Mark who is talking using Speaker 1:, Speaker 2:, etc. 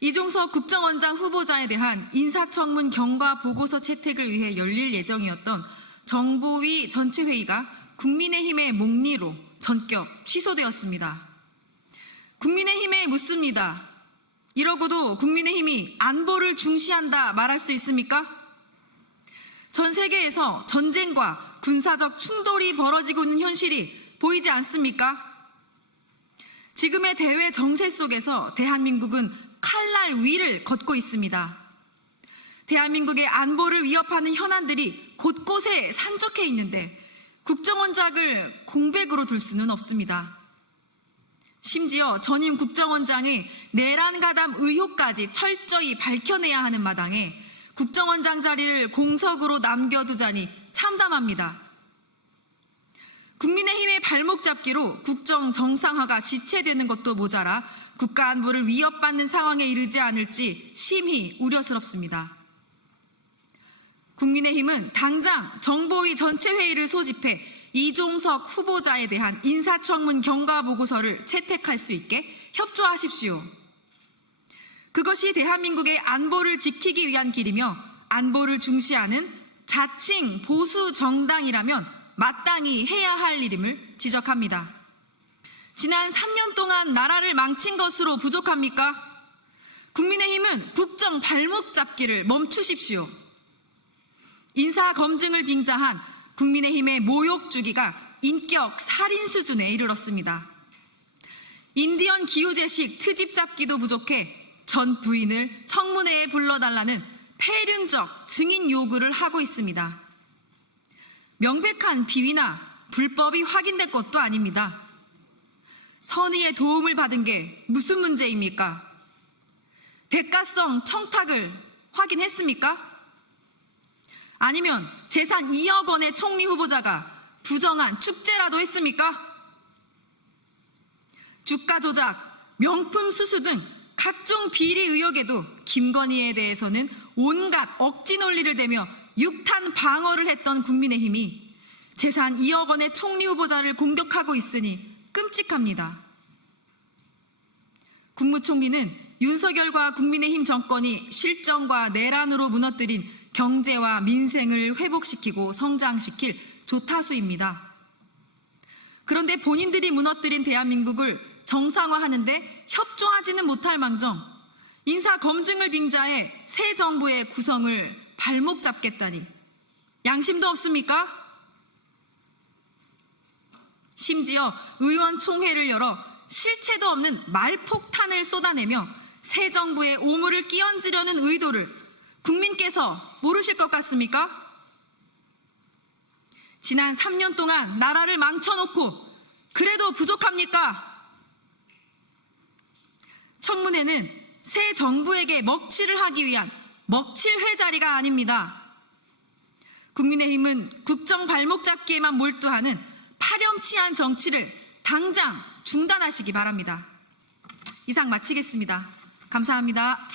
Speaker 1: 이종석 국정원장 후보자에 대한 인사청문 경과 보고서 채택을 위해 열릴 예정이었던 정보위 전체 회의가 국민의힘의 목리로 전격 취소되었습니다. 국민의힘에 묻습니다. 이러고도 국민의힘이 안보를 중시한다 말할 수 있습니까? 전 세계에서 전쟁과 군사적 충돌이 벌어지고 있는 현실이 보이지 않습니까? 지금의 대외 정세 속에서 대한민국은 칼날 위를 걷고 있습니다. 대한민국의 안보를 위협하는 현안들이 곳곳에 산적해 있는데 국정원장을 공백으로 둘 수는 없습니다. 심지어 전임 국정원장의 내란 가담 의혹까지 철저히 밝혀내야 하는 마당에 국정원장 자리를 공석으로 남겨두자니 참담합니다. 발목 잡기로 국정 정상화가 지체되는 것도 모자라 국가 안보를 위협받는 상황에 이르지 않을지 심히 우려스럽습니다. 국민의힘은 당장 정보위 전체 회의를 소집해 이종석 후보자에 대한 인사청문 경과 보고서를 채택할 수 있게 협조하십시오. 그것이 대한민국의 안보를 지키기 위한 길이며 안보를 중시하는 자칭 보수 정당이라면 마땅히 해야 할 일임을 지적합니다. 지난 3년 동안 나라를 망친 것으로 부족합니까? 국민의힘은 국정 발목 잡기를 멈추십시오. 인사 검증을 빙자한 국민의힘의 모욕 주기가 인격 살인 수준에 이르렀습니다. 인디언 기후제식 트집 잡기도 부족해 전 부인을 청문회에 불러달라는 폐륜적 증인 요구를 하고 있습니다. 명백한 비위나 불법이 확인된 것도 아닙니다. 선의의 도움을 받은 게 무슨 문제입니까? 대가성 청탁을 확인했습니까? 아니면 재산 2억 원의 총리 후보자가 부정한 축제라도 했습니까? 주가 조작, 명품 수수 등 각종 비리 의혹에도 김건희에 대해서는 온갖 억지 논리를 대며 육탄 방어를 했던 국민의힘이 재산 2억 원의 총리 후보자를 공격하고 있으니 끔찍합니다. 국무총리는 윤석열과 국민의힘 정권이 실정과 내란으로 무너뜨린 경제와 민생을 회복시키고 성장시킬 조타수입니다. 그런데 본인들이 무너뜨린 대한민국을 정상화하는데 협조하지는 못할 망정 인사 검증을 빙자해 새 정부의 구성을 발목 잡겠다니 양심도 없습니까? 심지어 의원총회를 열어 실체도 없는 말폭탄을 쏟아내며 새 정부의 오물을 끼얹으려는 의도를 국민께서 모르실 것 같습니까? 지난 3년 동안 나라를 망쳐놓고 그래도 부족합니까? 청문회는 새 정부에게 먹칠을 하기 위한 먹칠회 자리가 아닙니다. 국민의힘은 국정 발목 잡기에만 몰두하는 파렴치한 정치를 당장 중단하시기 바랍니다. 이상 마치겠습니다. 감사합니다.